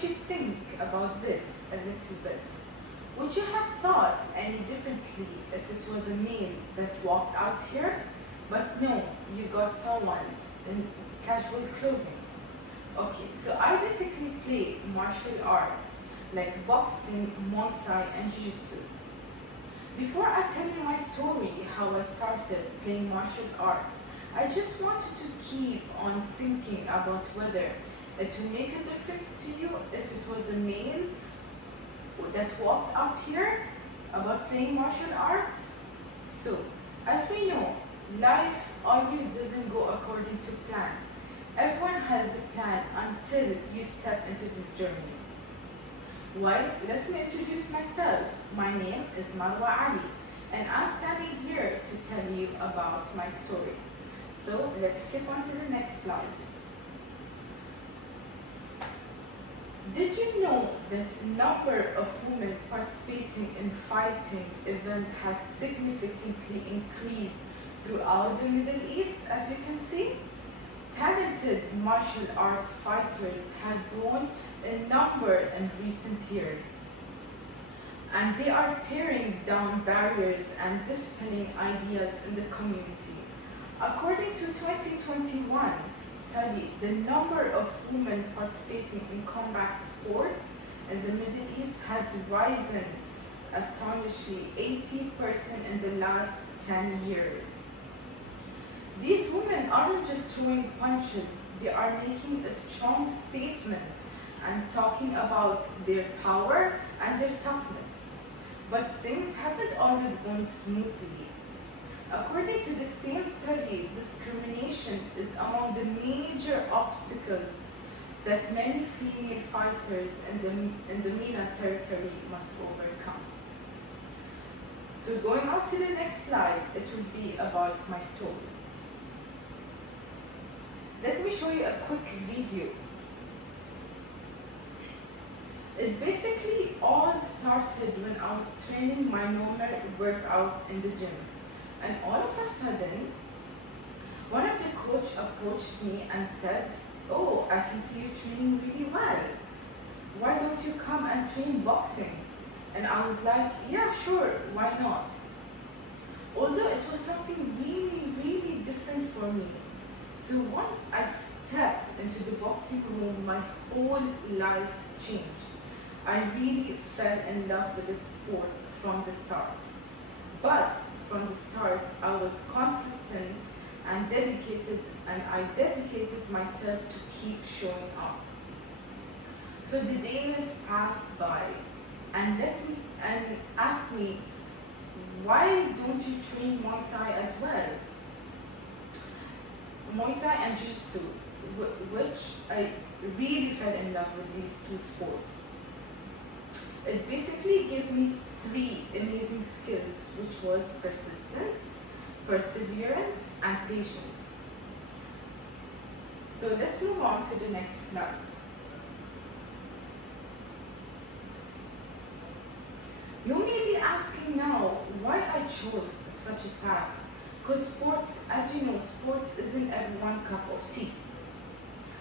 don't you think about this a little bit? Would you have thought any differently if it was a male that walked out here? But no, you got someone in casual clothing. Okay, so I basically play martial arts like boxing, Muay Thai, and Jiu-Jitsu. Before I tell you my story, how I started playing martial arts, I just wanted to keep on thinking about whether it will make a difference to you if it was a male that walked up here about playing martial arts. So, as we know, life always doesn't go according to plan. Everyone has a plan until you step into this journey. Well, let me introduce myself. My name is Marwa Ali, and I'm standing here to tell you about my story. So let's skip on to the next slide. Did you know that number of women participating in fighting event has significantly increased throughout the Middle East, as you can see? Talented martial arts fighters have grown in number in recent years, and they are tearing down barriers and disciplining ideas in the community. According to 2021 study, the number of women participating in combat sports in the Middle East has risen astonishingly 80% in the last 10 years. These women aren't just throwing punches, they are making a strong statement and talking about their power and their toughness. But things haven't always gone smoothly. According to the same study, discrimination is among the major obstacles that many female fighters in the MENA territory must overcome. So going on to the next slide, it will be about my story. Let me show you a quick video. It basically all started when I was training my normal workout in the gym. And all of a sudden, one of the coach approached me and said, "Oh, I can see you training really well. Why don't you come and train boxing?" And I was like, "Yeah, sure, why not?" Although it was something really, really different for me. So once I stepped into the boxing room, my whole life changed. I really fell in love with the sport from the start. But from the start, I was consistent and dedicated, and I dedicated myself to keep showing up. So the days passed by, and asked me, "Why don't you train Muay Thai as well?" Muay Thai and Jiu-Jitsu, which I really fell in love with these two sports. It basically gave me three amazing skills, which was persistence, perseverance, and patience. So let's move on to the next slide. You may be asking now why I chose such a path, because sports, as you know, sports isn't everyone's cup of tea.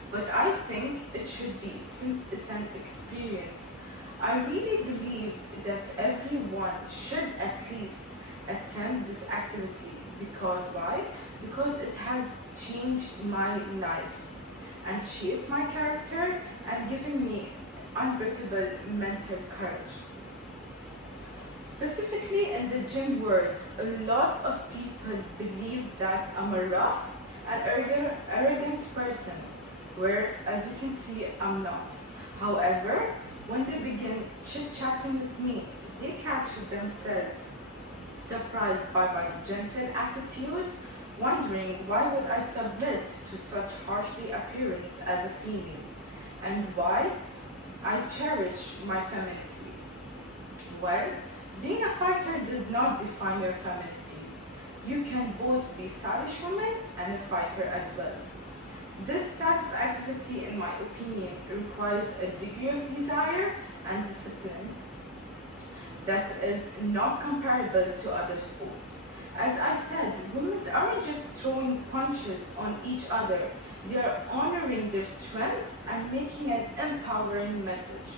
But I think it should be, since it's an experience. I really believe that everyone should at least attend this activity. Because why? Because it has changed my life and shaped my character and given me unbreakable mental courage. Specifically in the gym world, a lot of people believe that I'm a rough and arrogant person, where, as you can see, I'm not. However, when they begin chit-chatting with me, they catch themselves surprised by my gentle attitude, wondering why would I submit to such harshly appearance as a female, and why I cherish my femininity. Well, being a fighter does not define your femininity. You can both be a stylish woman and a fighter as well. This type of activity, in my opinion, requires a degree of desire and discipline that is not comparable to other sports. As I said, women aren't just throwing punches on each other, they are honoring their strength and making an empowering message.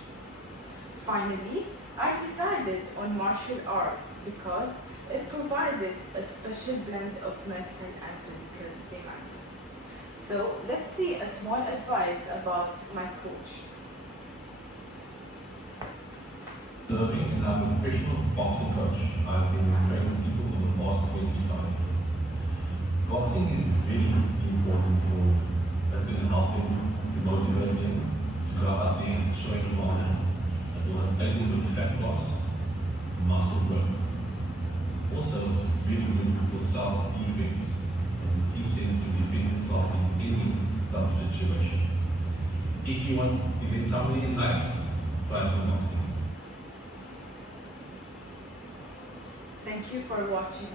Finally, I decided on martial arts because it provided a special blend of mental and physical demand. So let's see a small advice about my coach. Serving and I'm a professional boxing coach. I've been training people for the past 25 years. Boxing is very important for, that's going to help them, to motivate them, to go out there and show them honor. It will aid them with fat loss, muscle growth. Also, it's very good for self-defense and keeps them to defend themselves in any type of situation. If you want to get somebody in life, try some boxing. Thank you for watching.